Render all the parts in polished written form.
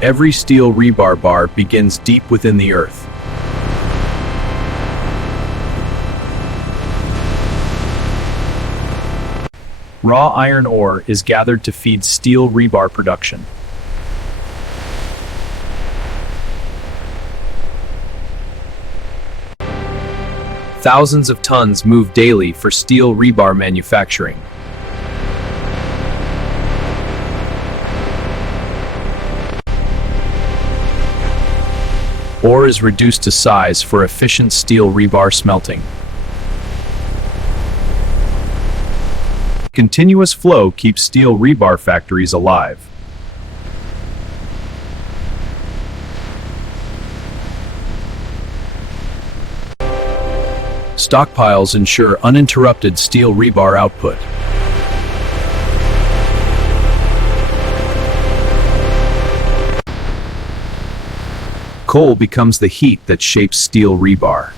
Every steel rebar bar begins deep within the earth. Raw iron ore is gathered to feed steel rebar production. Thousands of tons move daily for steel rebar manufacturing. Ore is reduced to size for efficient steel rebar smelting. Continuous flow keeps steel rebar factories alive. Stockpiles ensure uninterrupted steel rebar output. Coal becomes the heat that shapes steel rebar.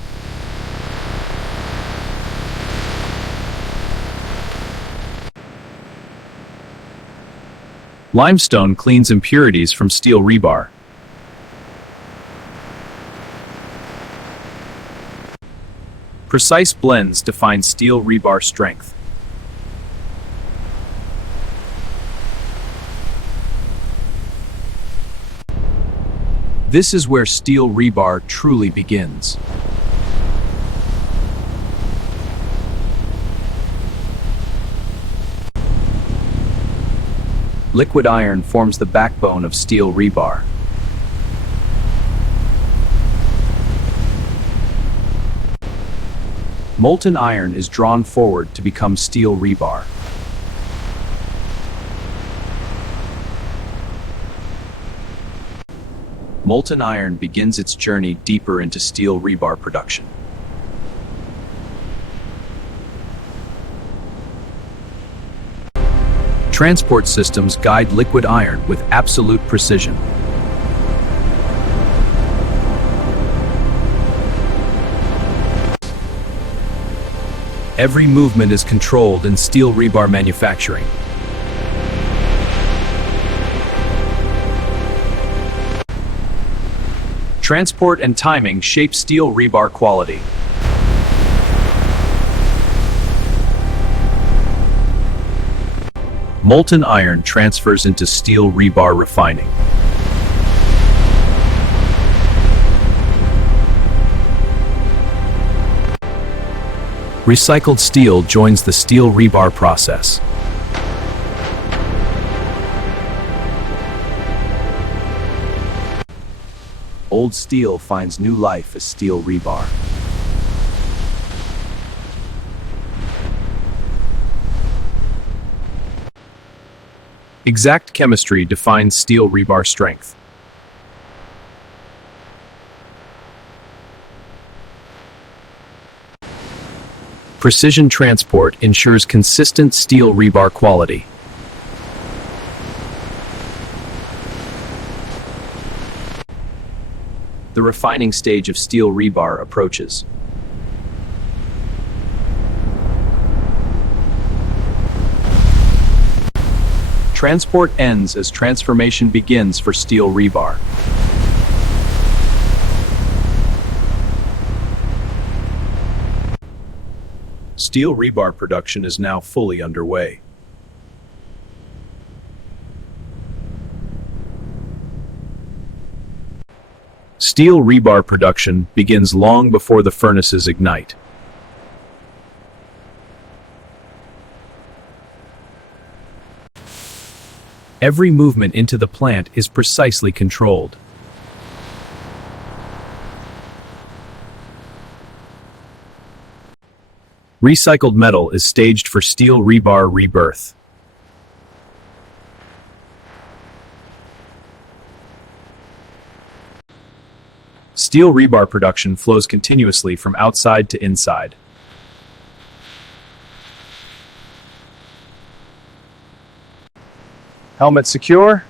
Limestone cleans impurities from steel rebar. Precise blends define steel rebar strength. This is where steel rebar truly begins. Liquid iron forms the backbone of steel rebar. Molten iron is drawn forward to become steel rebar. Molten iron begins its journey deeper into steel rebar production. Transport systems guide liquid iron with absolute precision. Every movement is controlled in steel rebar manufacturing. Transport and timing shape steel rebar quality. Molten iron transfers into steel rebar refining. Recycled steel joins the steel rebar process. Old steel finds new life as steel rebar. Exact chemistry defines steel rebar strength. Precision transport ensures consistent steel rebar quality. The refining stage of steel rebar approaches. Transport ends as transformation begins for steel rebar. Steel rebar production is now fully underway. Steel rebar production begins long before the furnaces ignite. Every movement into the plant is precisely controlled. Recycled metal is staged for steel rebar rebirth. Steel rebar production flows continuously from outside to inside. Helmet secure.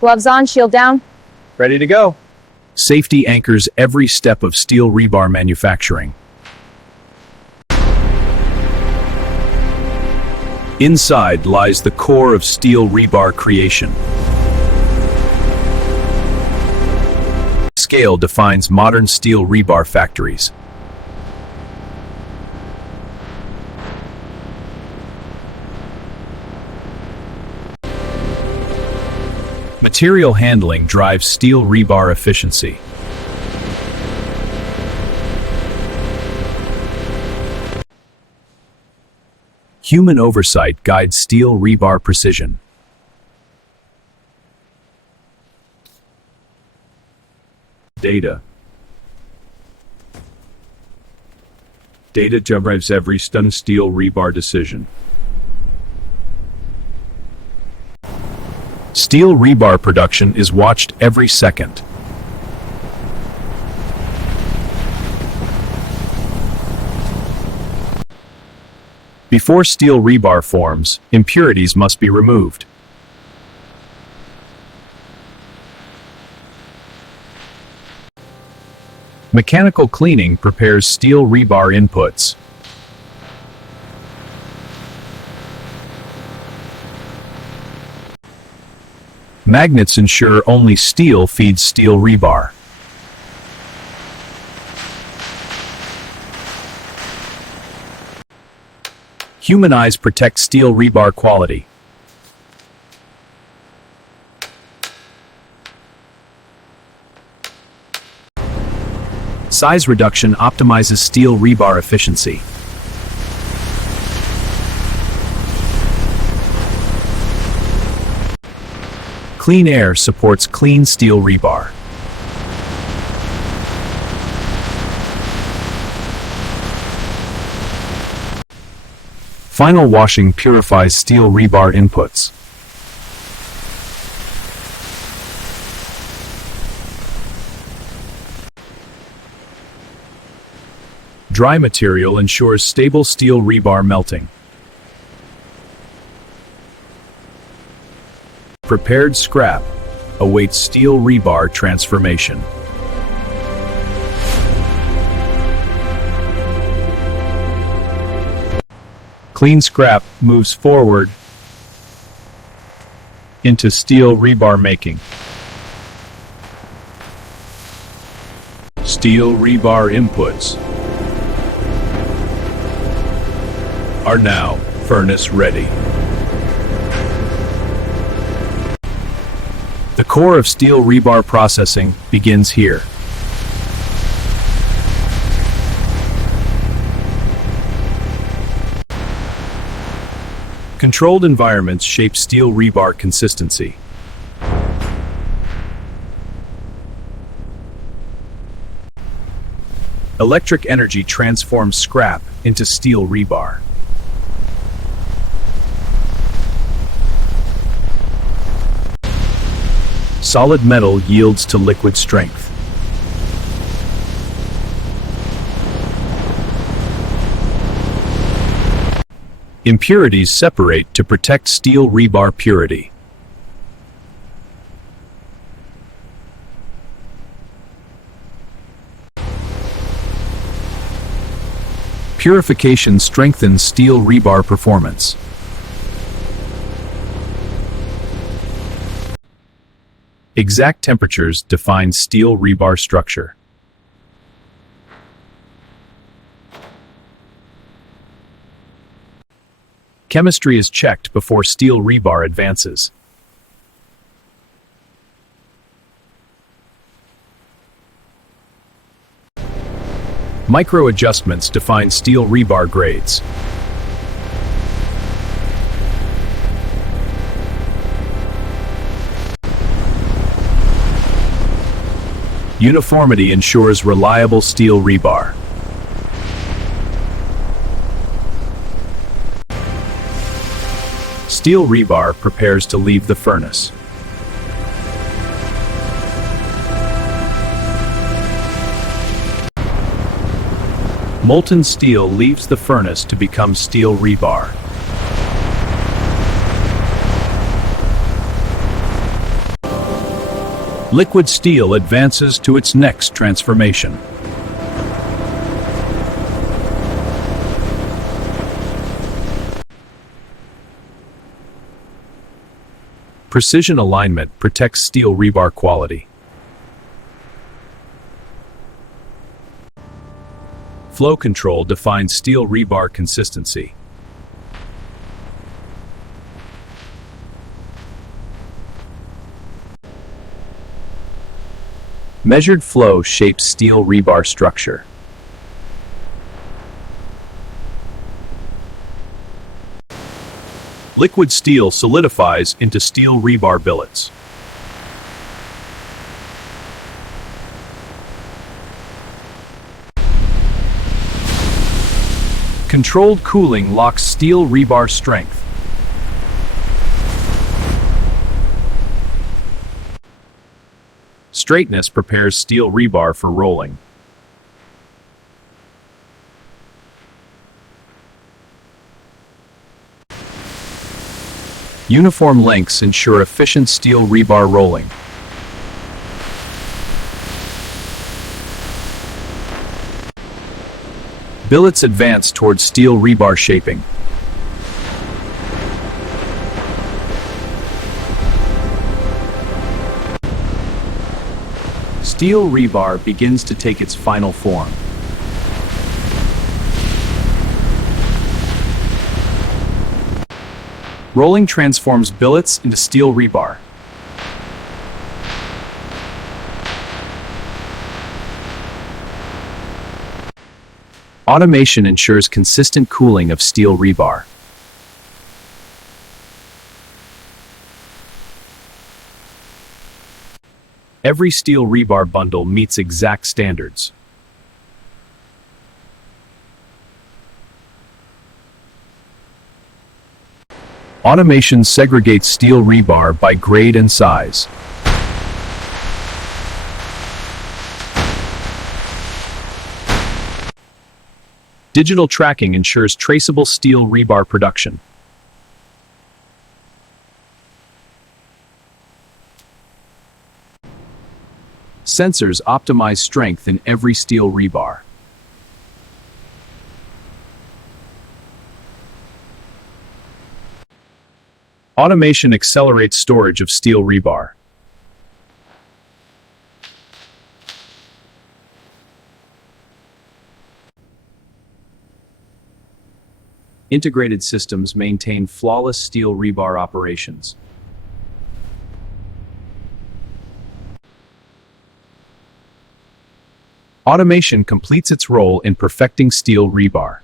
Gloves on, shield down. Ready to go. Safety anchors every step of steel rebar manufacturing. Inside lies the core of steel rebar creation. scale defines modern steel rebar factories. Material handling drives steel rebar efficiency. Human oversight guides steel rebar precision. Data drives every steel rebar decision. Steel rebar production is watched every second. Before steel rebar forms, impurities must be removed. Mechanical cleaning prepares steel rebar inputs. Magnets ensure only steel feeds steel rebar. Human eyes protect steel rebar quality. Size reduction optimizes steel rebar efficiency. Clean air supports clean steel rebar. Final washing purifies steel rebar inputs. Dry material ensures stable steel rebar melting. Prepared scrap awaits steel rebar transformation. Clean scrap moves forward into steel rebar making. Steel rebar inputs are now furnace ready. The core of steel rebar processing begins here. Controlled environments shape steel rebar consistency. Electric energy transforms scrap into steel rebar. Solid metal yields to liquid strength. Impurities separate to protect steel rebar purity. Purification strengthens steel rebar performance. Exact temperatures define steel rebar structure. Chemistry is checked before steel rebar advances. Micro adjustments define steel rebar grades. Uniformity ensures reliable steel rebar. Steel rebar prepares to leave the furnace. Molten steel leaves the furnace to become steel rebar. Liquid steel advances to its next transformation. Precision alignment protects steel rebar quality. Flow control defines steel rebar consistency. Measured flow shapes steel rebar structure. Liquid steel solidifies into steel rebar billets. Controlled cooling locks steel rebar strength. Straightness prepares steel rebar for rolling. Uniform lengths ensure efficient steel rebar rolling. Billets advance towards steel rebar shaping. Steel rebar begins to take its final form. Rolling transforms billets into steel rebar. Automation ensures consistent cooling of steel rebar. Every steel rebar bundle meets exact standards. Automation segregates steel rebar by grade and size. Digital tracking ensures traceable steel rebar production. Sensors optimize strength in every steel rebar. Automation accelerates storage of steel rebar. Integrated systems maintain flawless steel rebar operations. Automation completes its role in perfecting steel rebar.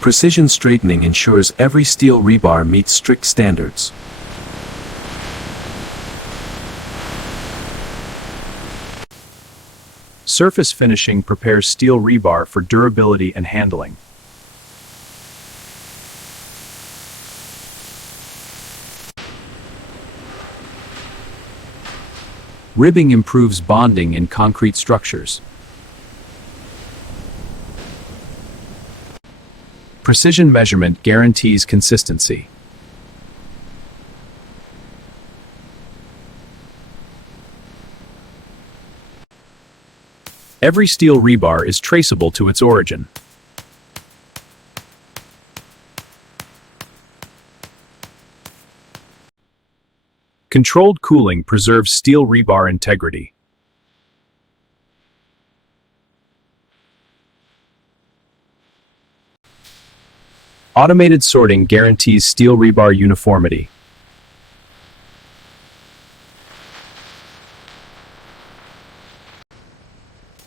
Precision straightening ensures every steel rebar meets strict standards. Surface finishing prepares steel rebar for durability and handling. Ribbing improves bonding in concrete structures. Precision measurement guarantees consistency. Every steel rebar is traceable to its origin. Controlled cooling preserves steel rebar integrity. Automated sorting guarantees steel rebar uniformity.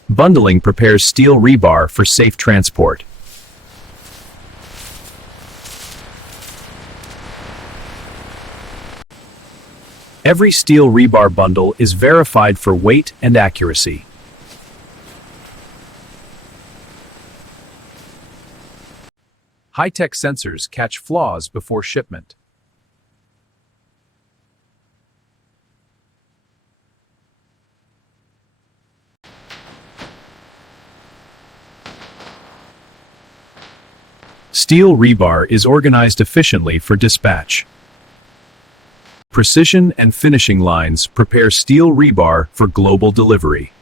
Bundling prepares steel rebar for safe transport. Every steel rebar bundle is verified for weight and accuracy. High-tech sensors catch flaws before shipment. Steel rebar is organized efficiently for dispatch. Precision and finishing lines prepare steel rebar for global delivery.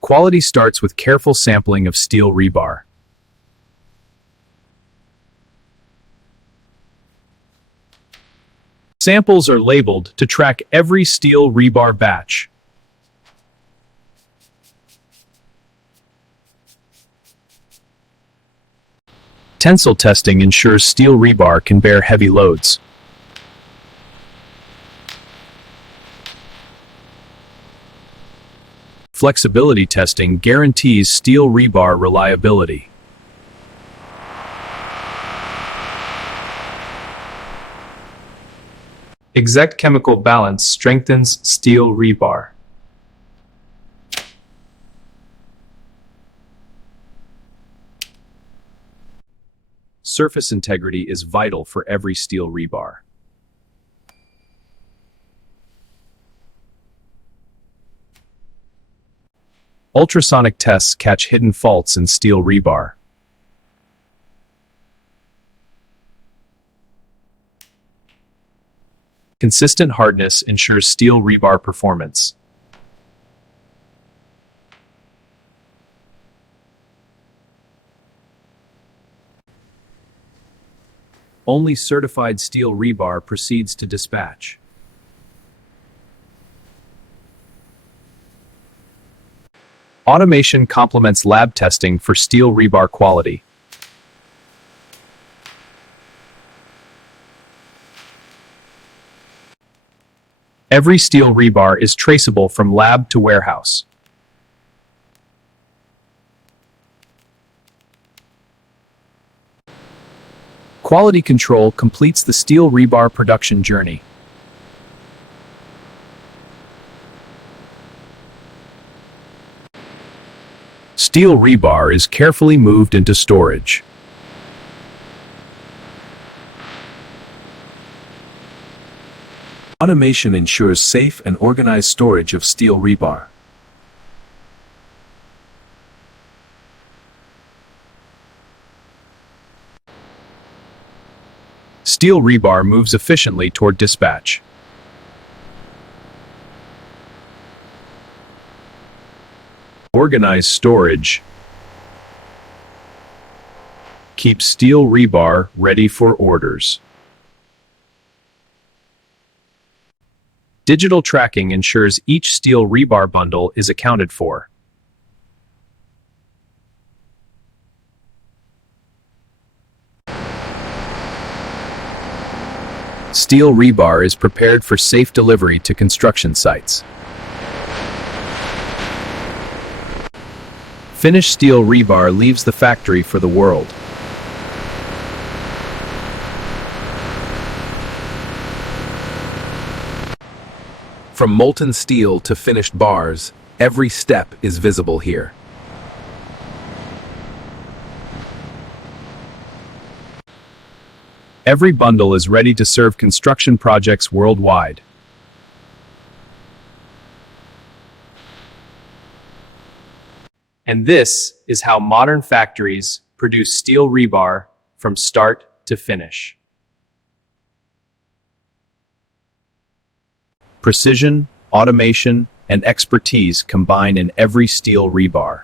Quality starts with careful sampling of steel rebar. Samples are labeled to track every steel rebar batch. Tensile testing ensures steel rebar can bear heavy loads. Flexibility testing guarantees steel rebar reliability. Exact chemical balance strengthens steel rebar. Surface integrity is vital for every steel rebar. Ultrasonic tests catch hidden faults in steel rebar. Consistent hardness ensures steel rebar performance. Only certified steel rebar proceeds to dispatch. Automation complements lab testing for steel rebar quality. Every steel rebar is traceable from lab to warehouse. Quality control completes the steel rebar production journey. Steel rebar is carefully moved into storage. Automation ensures safe and organized storage of steel rebar. Steel rebar moves efficiently toward dispatch. Organized storage keeps steel rebar ready for orders. Digital tracking ensures each steel rebar bundle is accounted for. Steel rebar is prepared for safe delivery to construction sites. Finished steel rebar leaves the factory for the world. From molten steel to finished bars, every step is visible here. Every bundle is ready to serve construction projects worldwide. And this is how modern factories produce steel rebar from start to finish. Precision, automation, and expertise combine in every steel rebar.